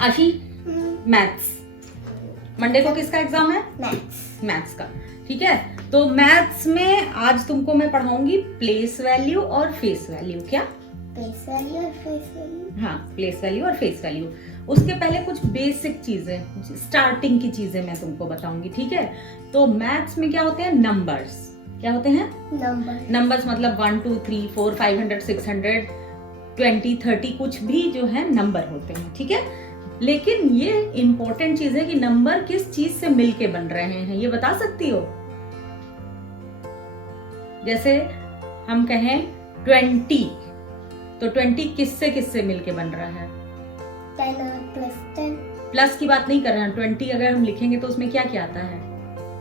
आशी, maths, Monday को किसका एग्जाम है? मैथ्स का। ठीक है, तो मैथ्स में आज तुमको मैं पढ़ाऊंगी प्लेस वैल्यू और फेस वैल्यू। क्या? प्लेस वैल्यू और फेस वैल्यू। हाँ, प्लेस वैल्यू और फेस वैल्यू। उसके पहले कुछ बेसिक चीजें, स्टार्टिंग की चीजें मैं तुमको बताऊंगी। ठीक है, तो मैथ्स में क्या होते हैं? नंबर्स। क्या होते हैं? नंबर्स मतलब 1 2 3 4 500 600 20 30 कुछ भी जो है नंबर होते हैं। ठीक है, लेकिन ये इंपॉर्टेंट चीज है कि नंबर किस चीज से मिलके बन रहे हैं, ये बता सकती हो? जैसे हम कहें 20, तो 20 किससे मिलके बन रहा है? 10 और प्लस 10। प्लस की बात नहीं कर रहे हैं। 20 अगर हम लिखेंगे तो उसमें क्या क्या आता है?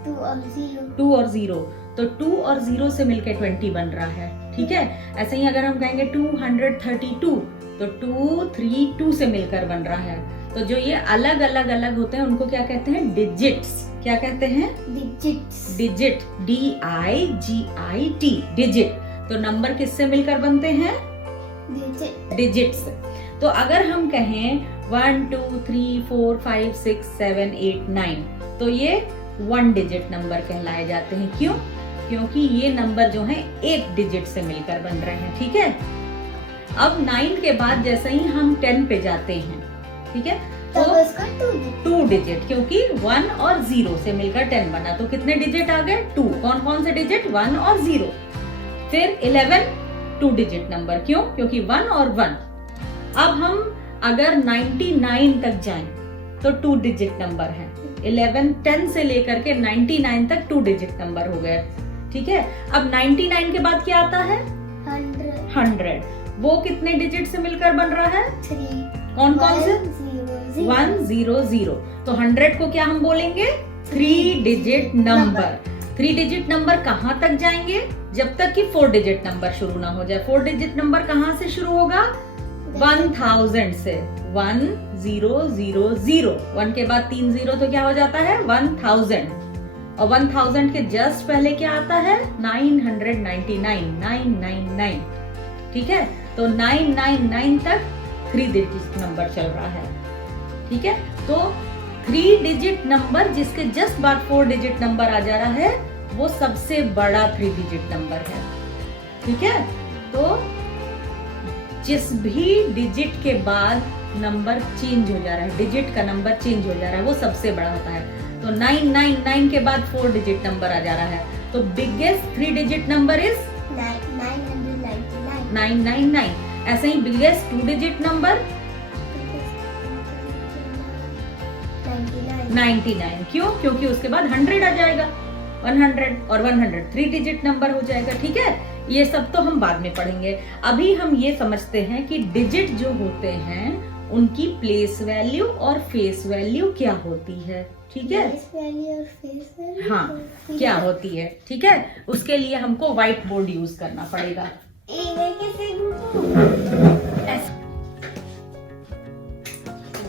2 और 0। 2 और 0, तो 2 और 0 से मिलके 20 बन रहा है। ठीक है, ऐसे ही अगर हम कहेंगे 232, तो 2 3 2 से मिलकर बन रहा है। तो जो ये अलग अलग होते हैं उनको क्या कहते हैं? डिजिट्स। क्या कहते हैं? Digit, DIGIT, digit. तो नंबर किससे मिलकर बनते हैं? डिजिट्स। तो अगर हम कहें 1 2 3 4 5 6 7 8 9, तो ये 1 डिजिट नंबर कहलाए जाते हैं। क्यों? क्योंकि ये नंबर जो है 1 डिजिट से मिलकर बन रहे हैं। ठीक है, अब 9 के बाद जैसे ही हम 10 पे जाते हैं, ठीक है, तो 2 डिजिट, क्योंकि 1 और 0 से मिलकर 10 बना, तो कितने डिजिट आ गए? 2। कौन कौन से डिजिट? 1 और 0। फिर 11 2 डिजिट नंबर। क्यों? क्योंकि 1 और 1। अब हम अगर 99 तक जाएं तो 2 डिजिट नंबर है। 11 10 से लेकर के 99 तक 2 डिजिट नंबर हो गए। ठीक है, अब 99 के बाद क्या आता है? 100। वो कितने डिजिट से मिलकर बन रहा है? 3। कौन कौन से? 1 0 0। तो 100 को क्या हम बोलेंगे? 3 डिजिट नंबर। 3 डिजिट नंबर कहाँ तक जाएंगे? जब तक कि 4 डिजिट नंबर शुरू ना हो जाए। 4 डिजिट नंबर कहाँ से शुरू होगा? 1000 से। 1 0 0 0। 1 के बाद 3 0, तो क्या हो जाता है? 1000। और 1000 के जस्ट पहले क्या आता है? 999 999। ठीक है, तो 999 तक 3 डिजिट नंबर चल रहा है। ठीक है, तो 3 डिजिट नंबर जिसके जस्ट बाद 4 डिजिट नंबर आ जा रहा है, वो सबसे बड़ा 3 डिजिट नंबर है। ठीक है, तो जिस भी डिजिट के बाद नंबर चेंज हो जा रहा है, डिजिट का नंबर चेंज हो जा रहा है, वो सबसे बड़ा होता है। तो 999 के बाद 4 डिजिट नंबर आ जा रहा है, तो बिगेस्ट 3 डिजिट नंबर इज 999। ऐसे ही बिगेस्ट 2 डिजिट नंबर 99। क्यों? क्योंकि उसके बाद 100 आ जाएगा। 100 और 100 3 डिजिट नंबर हो जाएगा। ठीक है, ये सब तो हम बाद में पढ़ेंगे। अभी हम ये समझते हैं कि डिजिट जो होते हैं उनकी प्लेस वैल्यू और फेस वैल्यू क्या होती है। ठीक है, प्लेस वैल्यू और फेस वैल्यू। हाँ, क्या होती है। ठीक है, उसके लिए हमको व्हाइट बोर्ड यूज करना पड़ेगा।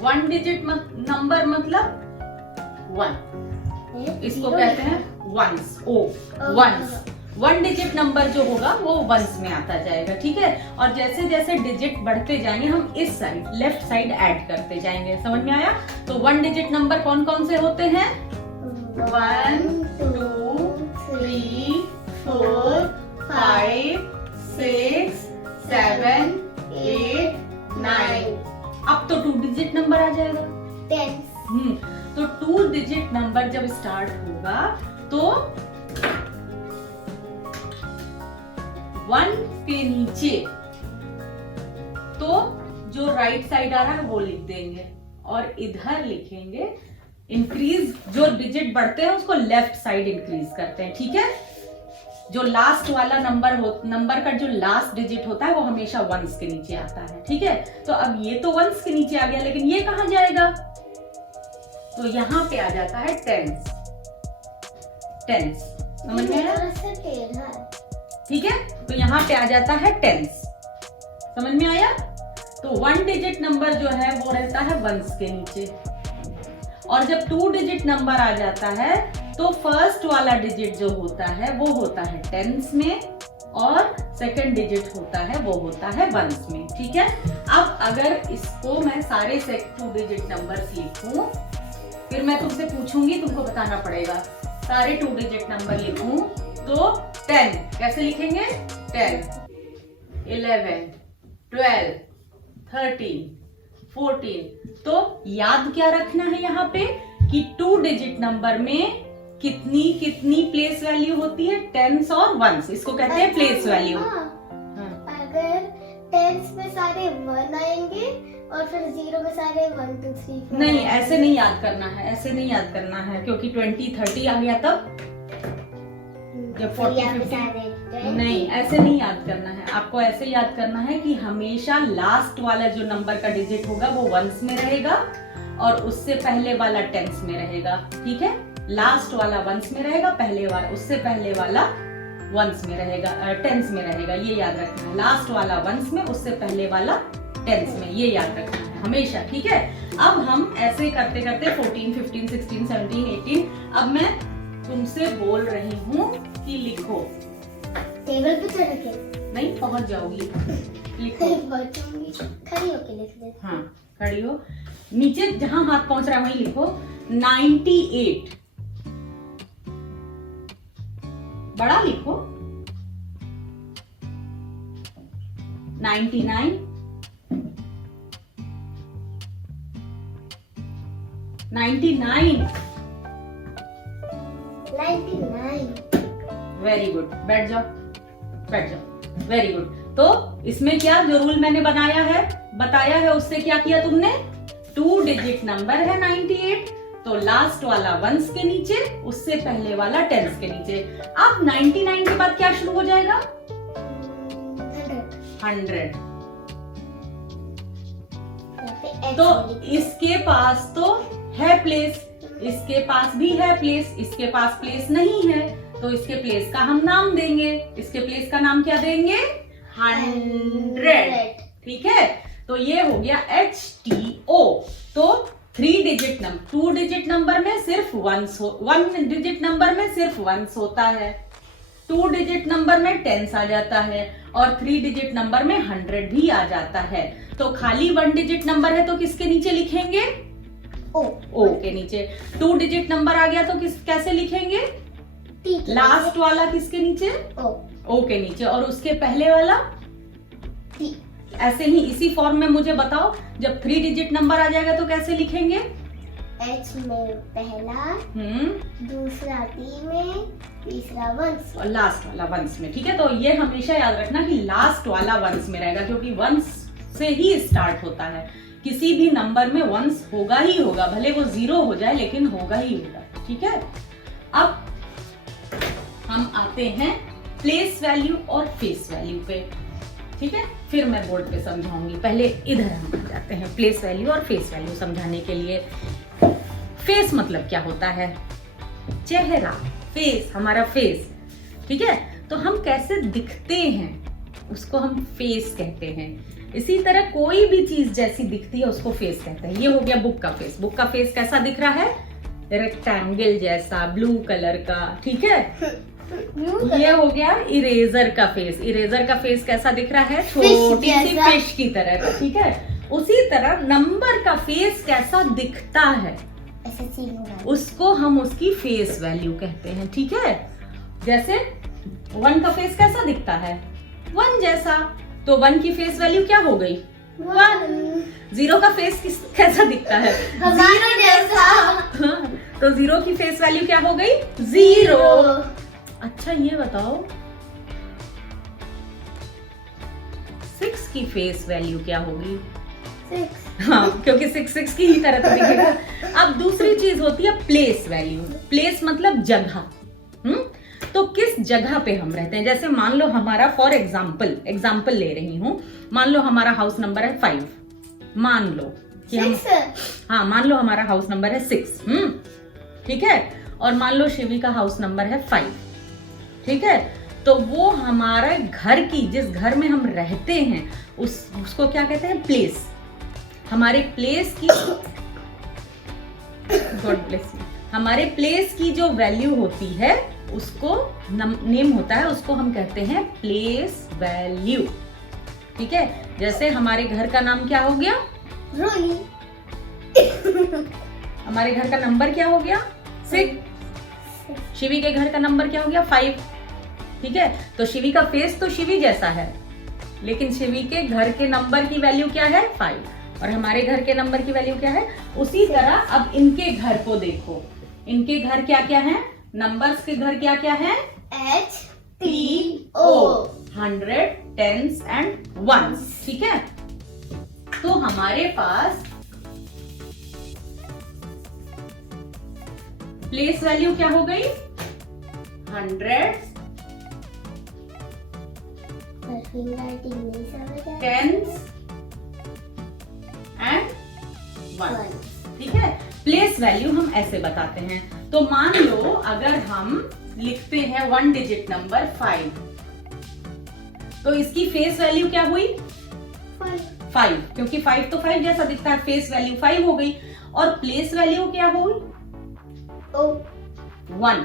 1 डिजिट नंबर मतलब 1, इसको कहते हैं वंस। वंस 1 डिजिट नंबर जो होगा वो वंस में आता जाएगा। ठीक है, और जैसे जैसे डिजिट बढ़ते जाएंगे हम इस साइड लेफ्ट साइड ऐड करते जाएंगे। समझ में आया? तो 1 डिजिट नंबर कौन कौन से होते हैं? 1 2 3 4 5 6 7 8 9। अब तो 2 डिजिट नंबर आ जाएगा। 10। तो 2 डिजिट नंबर जब स्टार्ट होगा तो 1 के नीचे तो जो राइट साइड आ रहा है वो लिख देंगे, और इधर लिखेंगे इंक्रीज। जो डिजिट बढ़ते हैं उसको लेफ्ट साइड इंक्रीज करते हैं। ठीक है, जो लास्ट वाला नंबर का जो लास्ट डिजिट होता है वो हमेशा वंस के नीचे आता है। ठीक है, तो अब ये तो वंस के नीचे आ गया, लेकिन ये कहां जाएगा? तो यहाँ पे आ जाता है टेंस। समझ में आया? ठीक है, तो यहाँ पे आ जाता है टेंस। समझ में आया? तो 1 डिजिट नंबर जो है वो रहता है वंस के नीचे, और जब 2 डिजिट नंबर आ जाता है तो फर्स्ट वाला डिजिट जो होता है वो होता है टेंस में, और सेकंड डिजिट होता है वो होता है वंस में, ठीक है। अब अगर इसको मैं सारे 2 डिजिट नंबर्स लिखूं, फिर मैं तुमसे पूछूंगी, तुमको बताना पड़ेगा। सारे 2 डिजिट नंबर लिखूं तो 10 कैसे लिखेंगे? 10, 11, 12, 13, 14। तो याद क्या रखना है यहाँ पे कि 2 डिजिट नंबर में कितनी कितनी प्लेस वैल्यू होती है? टेंस और वंस, इसको कहते हैं प्लेस वैल्यू। अगर टेंस में सारे 1 आएंगे और फिर 0 में सारे 1 2 3 4 नहीं, ऐसे नहीं याद करना है, ऐसे नहीं याद करना है, क्योंकि 20 30 आ गया तब, जब 40 50 नहीं, ऐसे नहीं याद करना है। आपको ऐसे याद करना है कि हमेशा लास्ट वाला जो नंबर का डिजिट होगा वो वंस में रहेगा और उससे पहले वाला टेंस में रहेगा, ठीक है। लास्ट वाला वंस में रहेगा, पहले वाला, उससे पहले वाला वंस में रहेगा, टेंस में रहेगा, ये याद रखना है। लास्ट वाला वंस में, उससे पहले वाला टेंस में, ये याद रखना है हमेशा, ठीक है। अब हम ऐसे करते करते 14 15 16 17 18, अब मैं तुमसे बोल रही हूँ कि लिखो। टेबल पे चढ़ के नहीं, पहुंच जाओगी, लिखो। खड़ी होके लिख दे। हाँ, खड़ी हो, नीचे जहां हाथ पहुंच रहा है वहीं लिखो। 98 बड़ा लिखो। 99, 99। वेरी गुड, बैठ जाओ, बैठ जाओ, वेरी गुड। तो इसमें क्या जो रूल मैंने बनाया है, बताया है, उससे क्या किया तुमने? 2 डिजिट नंबर है 98, तो लास्ट वाला वंस के नीचे, उससे पहले वाला टेंस के नीचे। अब 99 के बाद क्या शुरू हो जाएगा? 100। तो इसके पास तो है प्लेस, इसके पास भी है प्लेस, इसके पास प्लेस नहीं है, तो इसके प्लेस का हम नाम देंगे। इसके प्लेस का नाम क्या देंगे? 100, ठीक है। तो ये हो गया HTO। तो 3 डिजिट नंबर, 2 डिजिट नंबर में सिर्फ 1 डिजिट नंबर में सिर्फ वंस होता है, 2 डिजिट नंबर में टेंस आ जाता है और 3 डिजिट नंबर में 100 भी आ जाता है। तो खाली 1 डिजिट नंबर है तो किसके नीचे लिखेंगे? ओ के नीचे। 2 डिजिट नंबर आ गया तो कैसे लिखेंगे? लास्ट वाला किसके नीचे? ओ के नीचे, और उसके पहले वाला टी। ऐसे ही इसी फॉर्म में मुझे बताओ, जब 3 डिजिट नंबर आ जाएगा तो कैसे लिखेंगे? H में पहला, दूसरा T में, तीसरा वंस और लास्ट वाला वंस में, ठीक है। तो ये हमेशा याद रखना कि लास्ट वाला वंस में रहेगा, क्योंकि वंस से ही स्टार्ट होता है। किसी भी नंबर में वंस होगा ही होगा, भले वो 0 हो जाए लेकिन होगा ही होगा, ठीक है। अब हम आते हैं प्लेस वैल्यू और फेस वैल्यू पे, ठीक है। फिर मैं बोर्ड पे समझाऊंगी, पहले इधर हम आ जाते हैं प्लेस वैल्यू और फेस वैल्यू समझाने के लिए। फेस मतलब क्या होता है? चेहरा, फेस, हमारा फेस, ठीक है। तो हम कैसे दिखते हैं उसको हम फेस कहते हैं। इसी तरह कोई भी चीज जैसी दिखती है उसको फेस कहते हैं। ये हो गया बुक का फेस। बुक का फेस कैसा दिख रहा है? रेक्टेंगल जैसा, ब्लू कलर का, ठीक है। ये हो गया इरेजर का फेस। इरेजर का फेस कैसा दिख रहा है? छोटी सी फिश की तरह का, ठीक है। उसी तरह नंबर का फेस कैसा दिखता है उसको हम उसकी फेस वैल्यू कहते हैं, ठीक है। जैसे 1 का फेस कैसा दिखता है? 1 जैसा, तो 1 की फेस वैल्यू क्या हो गई? 1। 0 का फेस कैसा दिखता है? 0 जैसा। तो 0 की फेस वैल्यू क्या हो गई? 0। अच्छा ये बताओ 6 की फेस वैल्यू क्या होगी? 6। हाँ, क्योंकि 6 की ही तरह तो दिखेगा। अब दूसरी चीज होती है प्लेस वैल्यू। प्लेस मतलब जगह। तो किस जगह पे हम रहते हैं? जैसे मान लो हमारा, फॉर एग्जाम्पल ले रही हूं, मान लो हमारा हाउस नंबर है 5। मान लो कि हम, हाँ मान लो हमारा हाउस नंबर है 6, ठीक है। और मान लो शिवी का हाउस नंबर है 5, ठीक है। तो वो हमारे घर की, जिस घर में हम रहते हैं उसको क्या कहते हैं? प्लेस। हमारे प्लेस की, गॉड ब्लेस यू, हमारे प्लेस की जो वैल्यू होती है उसको नेम होता है, उसको हम कहते हैं प्लेस वैल्यू। ठीक है, जैसे हमारे घर का नाम क्या हो गया? रोली। हमारे घर का नंबर क्या हो गया? 6। शिवी के घर का नंबर क्या हो गया? 5। ठीक है, तो शिवी का फेस तो शिवी जैसा है, लेकिन शिवी के घर के नंबर की वैल्यू क्या है? 5। और हमारे घर के नंबर की वैल्यू क्या है? उसी तरह अब इनके घर को देखो, इनके घर क्या क्या है? नंबर्स के घर क्या क्या है? HTO 100, tens and ones. ठीक है, तो हमारे पास प्लेस वैल्यू क्या हो गई? 100, टेंस एंड वंस। ठीक है, प्लेस वैल्यू हम ऐसे बताते हैं। तो मान लो अगर हम लिखते हैं 1 डिजिट नंबर 5, तो इसकी फेस वैल्यू क्या हुई? 5, क्योंकि 5 तो 5 जैसा दिखता है, फेस वैल्यू 5 हो गई। और प्लेस वैल्यू क्या हुई? 1।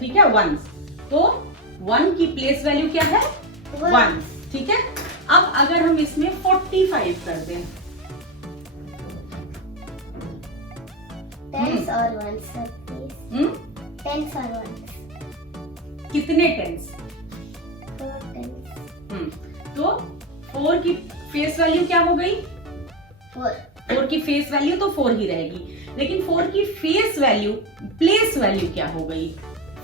ठीक है, 1। तो 1 की प्लेस वैल्यू क्या है? 1। ठीक है, अब अगर हम इसमें 45 कर दें, टेंस और वंस, टेंस और वंस, कितने टेंस? 4 टेंस। तो 4 की फेस वैल्यू क्या हो गई? 4 की फेस वैल्यू तो 4 ही रहेगी, लेकिन 4 की फेस वैल्यू, प्लेस वैल्यू क्या हो गई?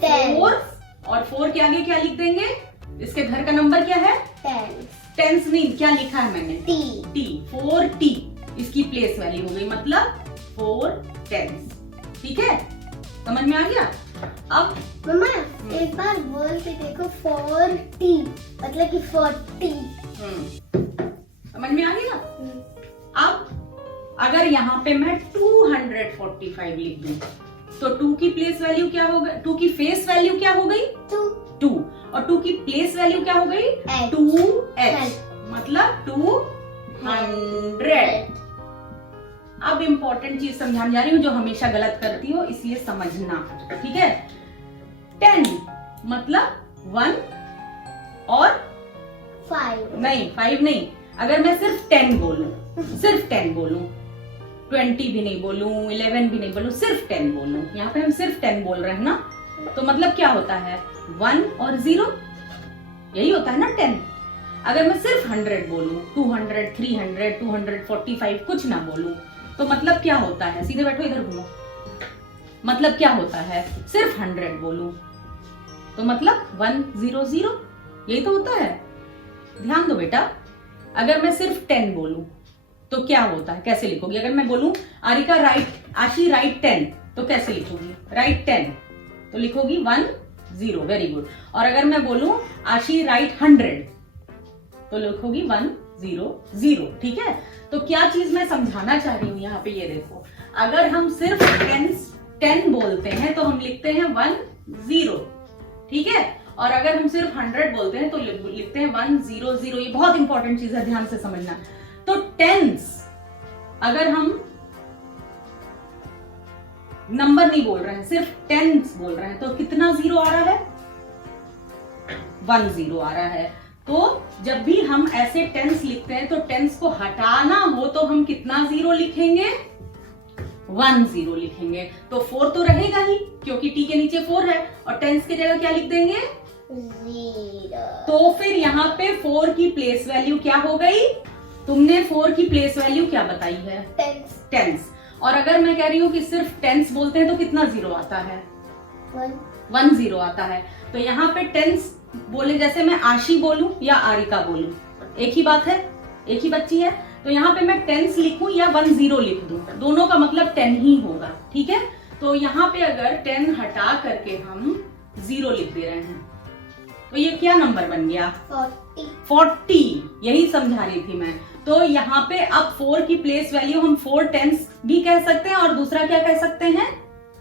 4। और 4 के आगे क्या लिख देंगे? इसके घर का नंबर क्या है? टेंस नहीं, क्या लिखा है मैंने? T। 4T इसकी प्लेस वैल्यू हो गई, मतलब 4 टेंस। ठीक है, समझ में आ गया? अब मम्मा एक बार बोल के देखो, 4T मतलब कि 40। समझ में आ गया? अब अगर यहाँ पे मैं 245 लिख दूं, तो 2 की प्लेस वैल्यू क्या हो गई? 2 की फेस वैल्यू क्या हो गई? 2। और 2 की प्लेस वैल्यू क्या हो गई? 2H, मतलब 200। अब इंपॉर्टेंट चीज समझाने जा रही हूँ जो हमेशा गलत करती हो, इसलिए समझना। ठीक है, 10 मतलब 1 और 5 नहीं, अगर मैं सिर्फ 10 बोलूं, सिर्फ 10 बोलूं, 20 भी नहीं बोलूं, 11 भी नहीं बोलूं, सिर्फ 10 बोलूं, यहाँ पे हम सिर्फ 10 बोल रहे हैं ना, तो मतलब क्या होता है? 1 और 0, यही होता है ना 10। अगर मैं सिर्फ 100 बोलूं, 200, 300, 245 कुछ ना बोलूं, तो मतलब क्या होता है? सीधे बैठो, इधर घूमो। मतलब क्या होता है? सिर्फ 100 बोलूं तो मतलब 100, यही तो होता है। ध्यान दो बेटा, अगर मैं सिर्फ 10 बोलूं तो क्या होता है? कैसे लिखोगी? अगर मैं बोलूं आशी राइट 10, तो कैसे लिखोगी? राइट 10 तो लिखोगी 10, वेरी गुड। और अगर मैं बोलूं आशी राइट 100, तो लिखोगी 100। ठीक है, तो क्या चीज मैं समझाना चाह रही हूं यहाँ पे, ये देखो, अगर हम सिर्फ 10 बोलते हैं तो हम लिखते हैं 10। ठीक है, और अगर हम सिर्फ 100 बोलते हैं तो लिखते हैं 100। ये बहुत इंपॉर्टेंट चीज है, ध्यान से समझना। तो टेंस, अगर हम नंबर नहीं बोल रहे हैं, सिर्फ टेंस बोल रहे हैं, तो कितना 0 आ रहा है? 10 आ रहा है। तो जब भी हम ऐसे टेंस लिखते हैं, तो टेंस को हटाना हो तो हम कितना 0 लिखेंगे? 10 लिखेंगे। तो 4 तो रहेगा ही, क्योंकि टी के नीचे 4 है, और टेंस की जगह क्या लिख देंगे? 0। तो फिर यहाँ पे 4 की प्लेस वैल्यू क्या हो गई? तुमने 4 की प्लेस वैल्यू क्या बताई है? टेंस। और अगर मैं कह रही हूँ कि सिर्फ टेंस बोलते हैं तो कितना 0 आता है? 10 आता है। तो यहाँ पे टेंस बोले, जैसे मैं आशी बोलूं या आरिका बोलूं, एक ही बात है, एक ही बच्ची है। तो यहाँ पे मैं टेंस लिखूं या 10 लिख दूं, दोनों का मतलब 10 ही होगा। ठीक है, तो यहाँ पे अगर 10 हटा करके हम 0 लिख दे रहे हैं, तो ये क्या नंबर बन गया? 40। यही समझा रही थी मैं। तो यहाँ पे अब 4 की प्लेस वैल्यू हम 4 टेंस भी कह सकते हैं, और दूसरा क्या कह सकते हैं?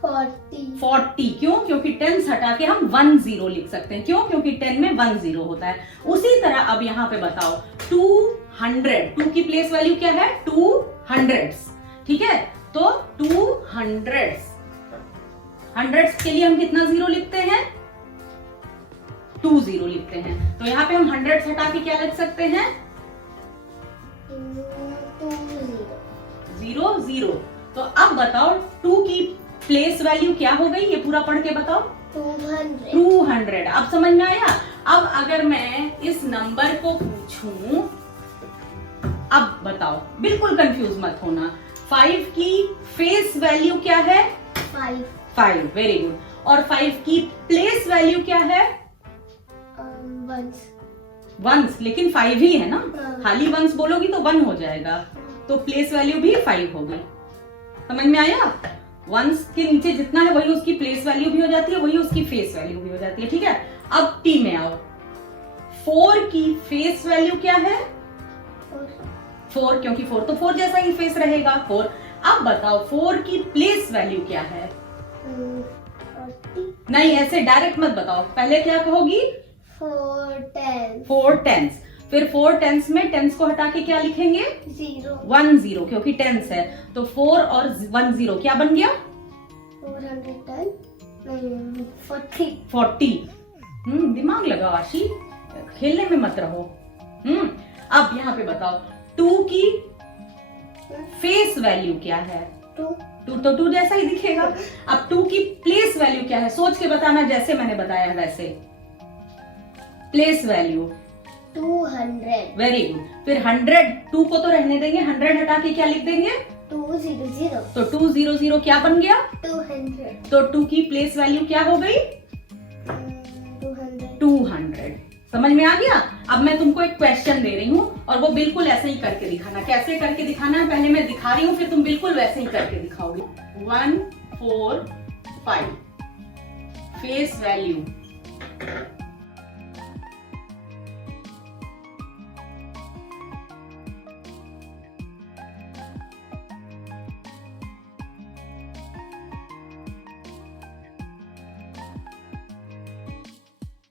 40। क्यों? क्योंकि टेंस हटा के हम 10 लिख सकते हैं। क्यों? क्योंकि 10 में 10 होता है। उसी तरह अब यहाँ पे बताओ 200, 2 की प्लेस वैल्यू क्या है? 200। ठीक है, तो 200 100 के लिए हम कितना जीरो लिखते हैं? 2 जीरो लिखते हैं। तो यहाँ पे हम 100 हटा के क्या लिख सकते हैं? 0 0। तो अब बताओ 2 की प्लेस वैल्यू क्या हो गई? ये पूरा पढ़ के बताओ। 200। अब समझ में आया? अब अगर मैं इस नंबर को पूछूं, अब बताओ, बिल्कुल कंफ्यूज मत होना, 5 की फेस वैल्यू क्या है? 5। Very good. और 5 की प्लेस वैल्यू क्या है? वंस। लेकिन 5 ही है ना, खाली वंस बोलोगी तो 1 हो जाएगा, तो प्लेस वैल्यू भी 5 होगी। समझ में आया? वंस के नीचे जितना है वही उसकी प्लेस वैल्यू भी हो जाती है, वही उसकी फेस वैल्यू भी हो जाती है। ठीक है, अब टी में आओ। 4 की फेस वैल्यू क्या है? 4, क्योंकि 4 तो 4 जैसा ही फेस रहेगा, 4। अब बताओ 4 की प्लेस वैल्यू क्या है? 40। नहीं, ऐसे डायरेक्ट मत बताओ, पहले क्या कहोगी? 4 टेंस। फिर 4 टेंस में टेंस को हटा के क्या लिखेंगे? 1 0, क्योंकि टेंस है। तो 4 और 1 0 क्या बन गया? 40। दिमाग लगाओ आशी, खेलने में मत रहो। अब यहाँ पे बताओ 2 की फेस वैल्यू क्या है? 2 तो 2 जैसा ही दिखेगा। अब 2 की प्लेस वैल्यू क्या है? सोच के बताना, जैसे मैंने बताया वैसे। Place value 200। Very good. फिर 100, 2 को तो रहने देंगे, 100 हटा के क्या लिख देंगे? 200। तो 200 क्या बन गया? 200। तो 2 की प्लेस वैल्यू क्या हो गई? 200। समझ में आ गया? अब मैं तुमको एक क्वेश्चन दे रही हूँ और वो बिल्कुल ऐसे ही करके दिखाना। कैसे करके दिखाना है पहले मैं दिखा रही हूँ, फिर तुम बिल्कुल वैसे ही करके दिखाओगे। 1 4 5 फेस वैल्यू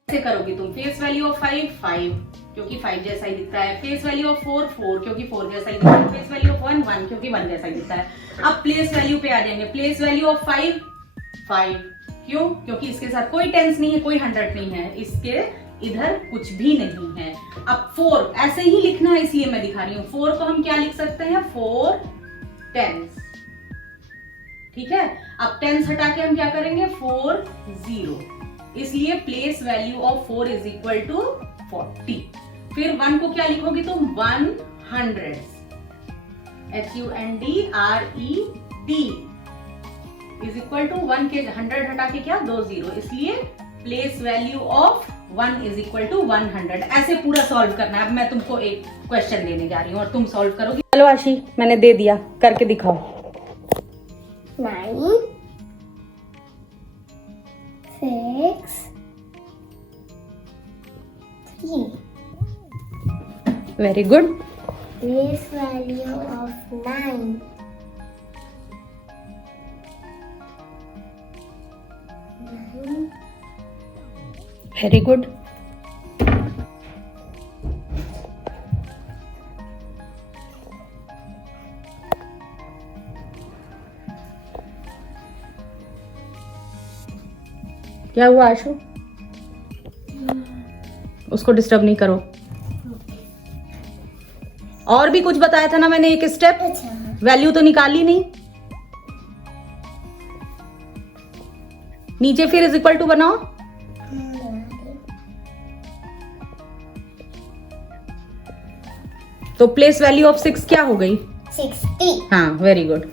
कैसे करोगी तुम? फेस वैल्यू ऑफ 5 क्योंकि 5 जैसा ही दिखता है। फेस वैल्यू ऑफ 4 क्योंकि 4 जैसा ही दिखता है। फेस वैल्यू ऑफ 1 क्योंकि 1 जैसा ही दिखता है। अब प्लेस वैल्यू पे आ जाएंगे। प्लेस वैल्यू ऑफ 5 क्यों? क्योंकि इसके साथ कोई टेंस नहीं है, कोई 100 नहीं है, इसके इधर कुछ भी नहीं है। अब 4 ऐसे ही लिखना है, इसलिए मैं दिखा रही हूँ। 4 को हम क्या लिख सकते हैं? 4 टेंस। ठीक है, अब टेंस हटा के हम क्या करेंगे? 4 0। इसलिए place value of 4 is equal to 40। फिर 1 को क्या लिखोगी तुम? 100 HUNDRED इज इक्वल टू 1 के 100 हटा के क्या? 2 0। इसलिए place value of 1 is equal to 100। ऐसे पूरा सॉल्व करना है। अब मैं तुमको एक क्वेश्चन देने जा रही हूँ और तुम सॉल्व करोगी। चलो आशी, मैंने दे दिया, करके दिखाओ। 9 6 3 very good. Place value of 9 very good. क्या हुआ आशु? उसको डिस्टर्ब नहीं करो। और भी कुछ बताया था ना मैंने, एक स्टेप। वैल्यू तो निकाली नहीं। नीचे फिर इज इक्वल टू बनाओ। तो प्लेस वैल्यू ऑफ 6 क्या हो गई? 60। हाँ, very good.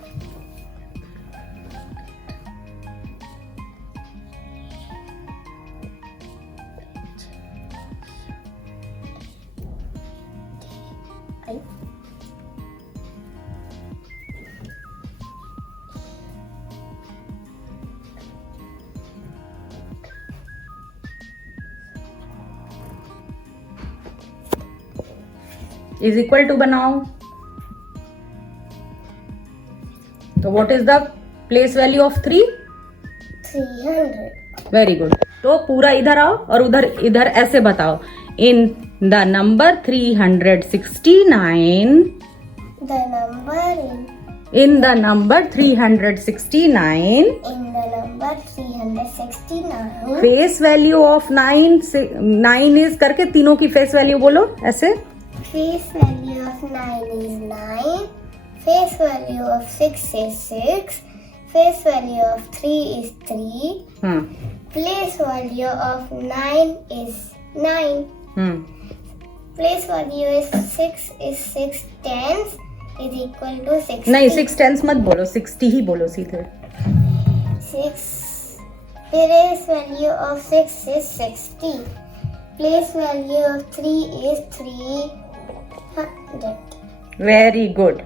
Is equal to बनाओ। तो what is the place value of 3? 300। Very good. तो पूरा इधर आओ और उधर इधर ऐसे बताओ। In the number 369 The number in the number 369, in the number 369, face value of 9 is करके तीनों की face value बोलो ऐसे. face value of 9 is 9, face value of 6 is 6, face value of 3 is 3, हाँ. place value of 9 is 9, place value is 6 tenths is equal to 60. नहीं 6 tenths मत बोलो, 60 ही बोलो सीधे. 6, place value of 6 is 60, place value of 3 is 300. Very good.